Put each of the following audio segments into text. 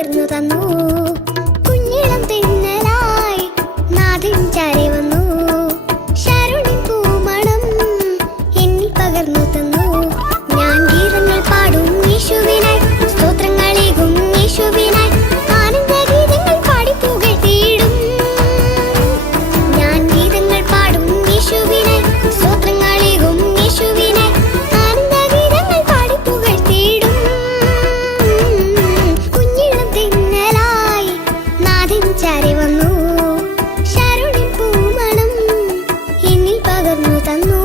പകർന്നു തന്നു. കുഞ്ഞിളം തെന്നലായി നാഥൻ ചാരി വന്നു. ശരുണിൻ പൂമണം എന്നിൽ പകർന്നു തന്നു. ഞാൻ ഗീതങ്ങൾ പാടും യേശുവിനായി, സ്തോത്രങ്ങളേകും യേശുവിനായി, ആനന്ദഗീതങ്ങൾ പാടി പുകഴ്ത്തിയിടും. ഞാൻ ഗീതങ്ങൾ പാടും യേശുവിനായി, സ്തോത്രങ്ങളേകും യേശുവിനായി, ആനന്ദഗീതങ്ങൾ പാടി പുകഴ്ത്തിയിടും. കുഞ്ഞിളം തെന്നലായി നാഥൻ ചാരി വന്നു. ശരുണിൻ പൂമണം എന്നിൽ പകർന്നു തന്നു.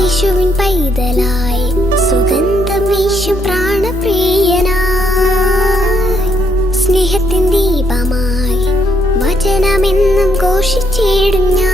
യേശുവിൻ പൈതലായി സുഗന്ധം വീശും പ്രാണപ്രിയനായി, സ്നേഹത്തിൻ ദീപമായി വചനമെന്നും ഘോഷിച്ചിടും ഞാൻ.